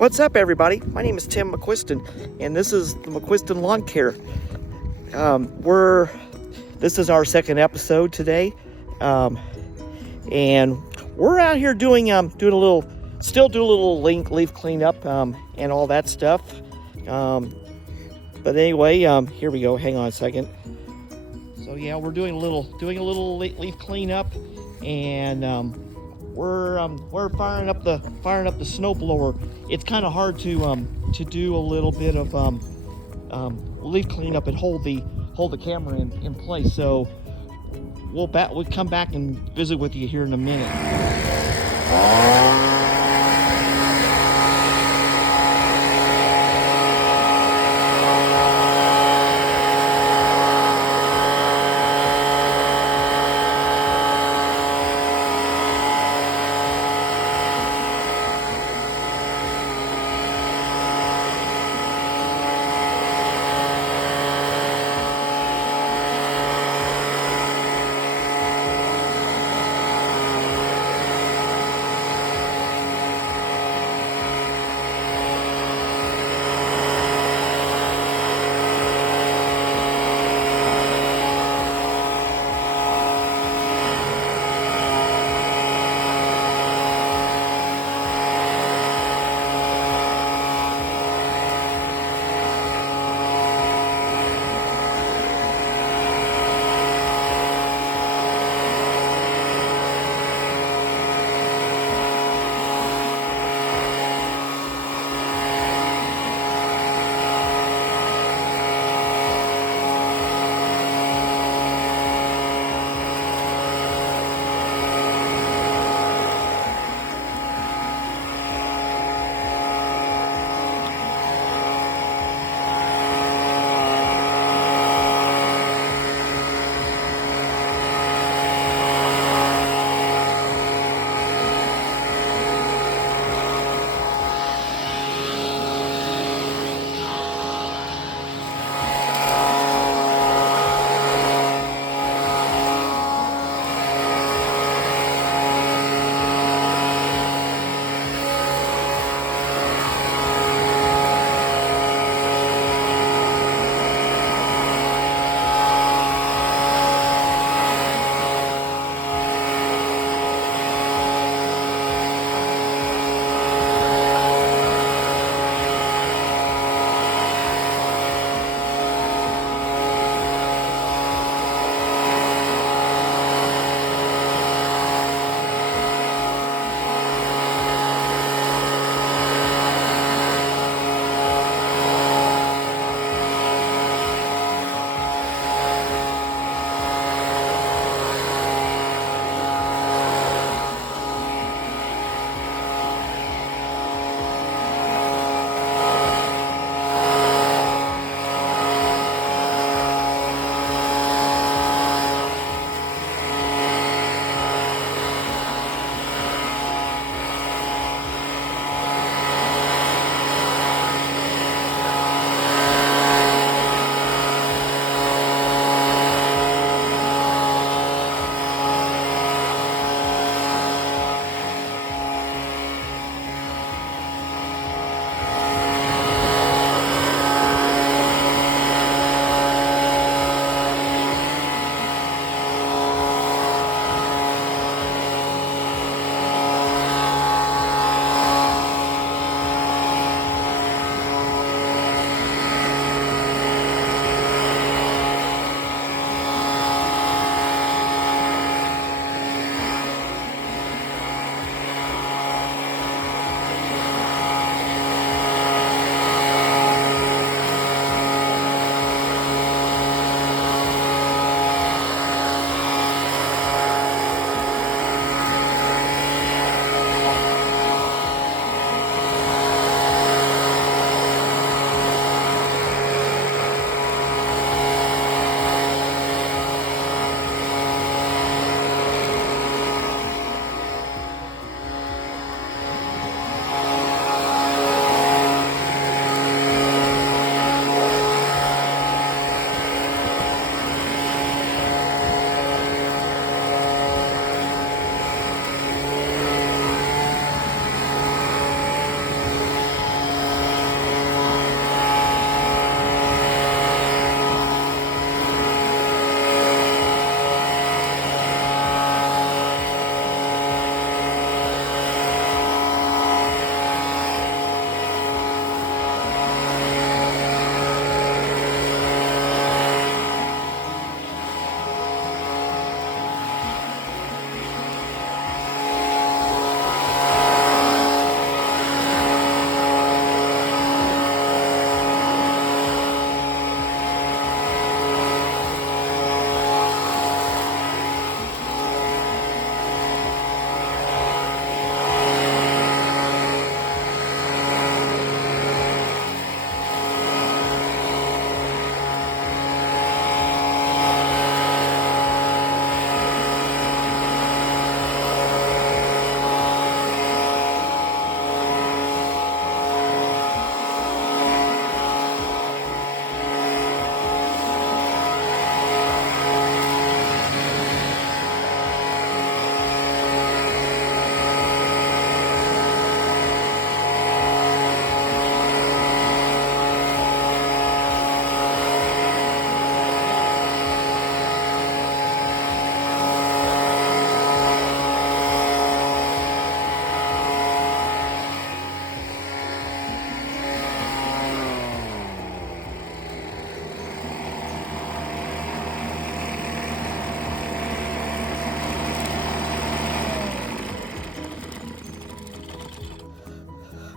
What's up, everybody? My name is Tim McQuiston, and this is the McQuiston Lawn Care. This is our second episode today, and we're out here doing a little leaf cleanup and all that stuff. But anyway, here we go. Hang on a second. So yeah, we're doing a little leaf cleanup, and we're firing up the snowblower. It's kind of hard to do a little bit of leaf cleanup and hold the camera in place. So we'll come back and visit with you here in a minute.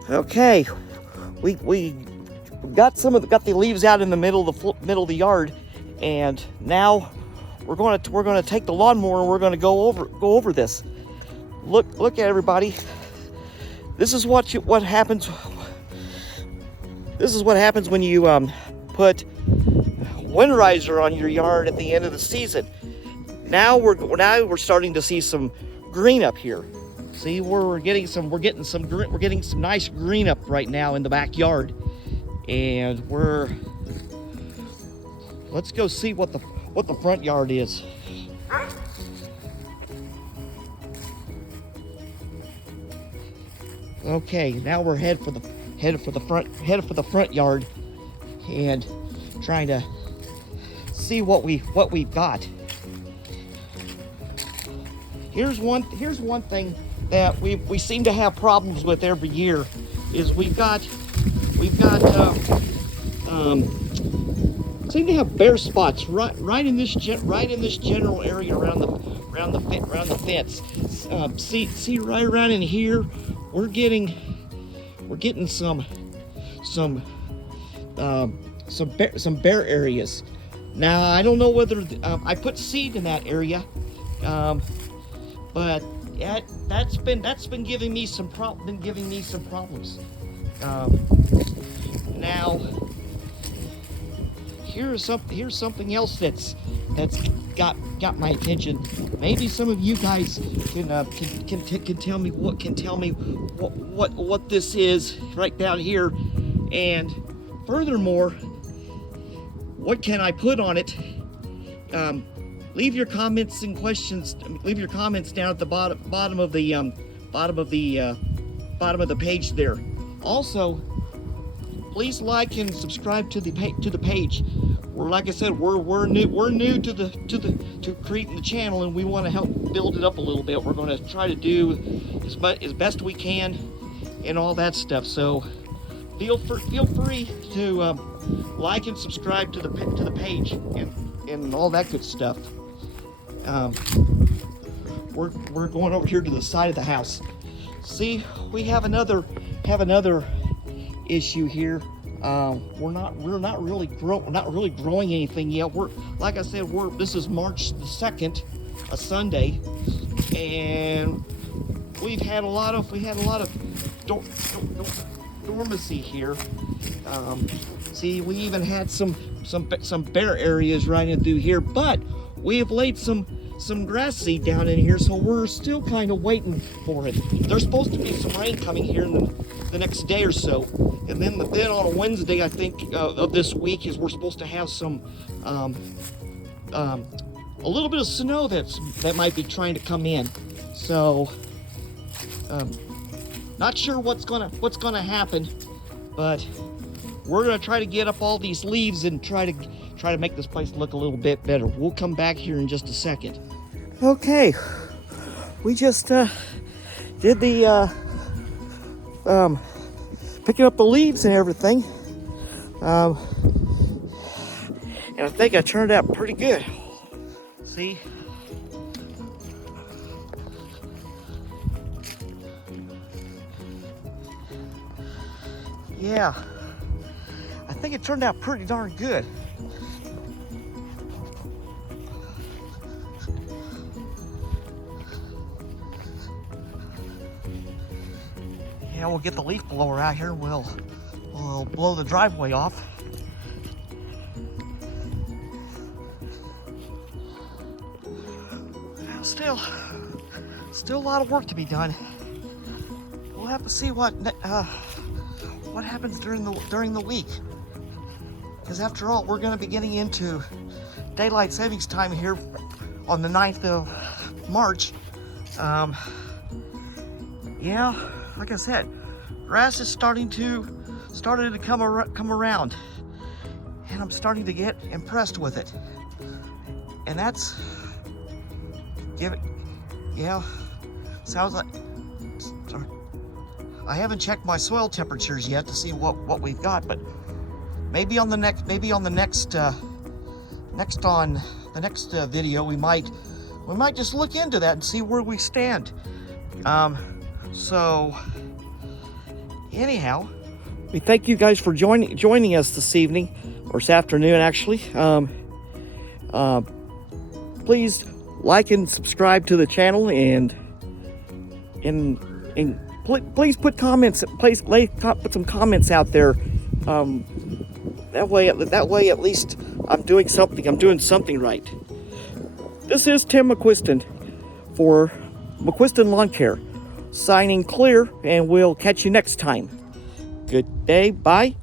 Okay, we got the leaves out in the middle of the yard, and now we're gonna take the lawnmower and we're gonna go over this. Look at everybody. This is what happens. This is what happens when you put winterizer on your yard at the end of the season. Now we're starting to see some green up here. See, we're getting some nice green up right now in the backyard, and let's go see what the front yard is. Okay, now we're headed for the front yard, and trying to see what we've got. Here's one thing that we seem to have problems with every year is we've got seem to have bare spots right in this general area around the fence. See right around in here, we're getting some bare areas. Now I don't know whether I put seed in that area, but that's been giving me some problems. Now here's something else that's got my attention. Maybe some of you guys can tell me what this is right down here, and furthermore, what can I put on it? Leave your comments and questions. Leave your comments down at the bottom of the page there. Also, please like and subscribe to the page. Like I said, we're new to creating the channel, and we want to help build it up a little bit. We're going to try to do as best we can and all that stuff. So feel free to like and subscribe to the page and all that good stuff. We're going over here to the side of the house. See, we have another issue here. We're not really growing anything yet. Like I said, this is March the 2nd, a Sunday, and we've had a lot of dormancy here. See, we even had some bare areas right in through here, but we have laid some grass seed down in here, so we're still kind of waiting for it. There's supposed to be some rain coming here in the next day or so, and then on a Wednesday, I think, of this week is we're supposed to have some a little bit of snow that might be trying to come in. So not sure what's gonna happen, but we're gonna try to get up all these leaves and try to make this place look a little bit better. We'll come back here in just a second. Okay, we just did the picking up the leaves and everything, and I think I turned out pretty good. See? Yeah, I think it turned out pretty darn good. Yeah, we'll get the leaf blower out here and we'll blow the driveway off. Still a lot of work to be done. We'll have to see what happens during the week, because after all, we're going to be getting into daylight savings time here on the 9th of March. Yeah, like I said, grass is starting to come around, and I'm starting to get impressed with it. And that's sounds like. Sorry, I haven't checked my soil temperatures yet to see what we've got, but maybe on the next video we might just look into that and see where we stand. So anyhow, we thank you guys for joining us this evening, or this afternoon, actually. Please like and subscribe to the channel, and please put comments. Put some comments out there. That way, at least I'm doing something. I'm doing something right. This is Tim McQuiston for McQuiston Lawn Care, signing clear, and we'll catch you next time. Good day. Bye.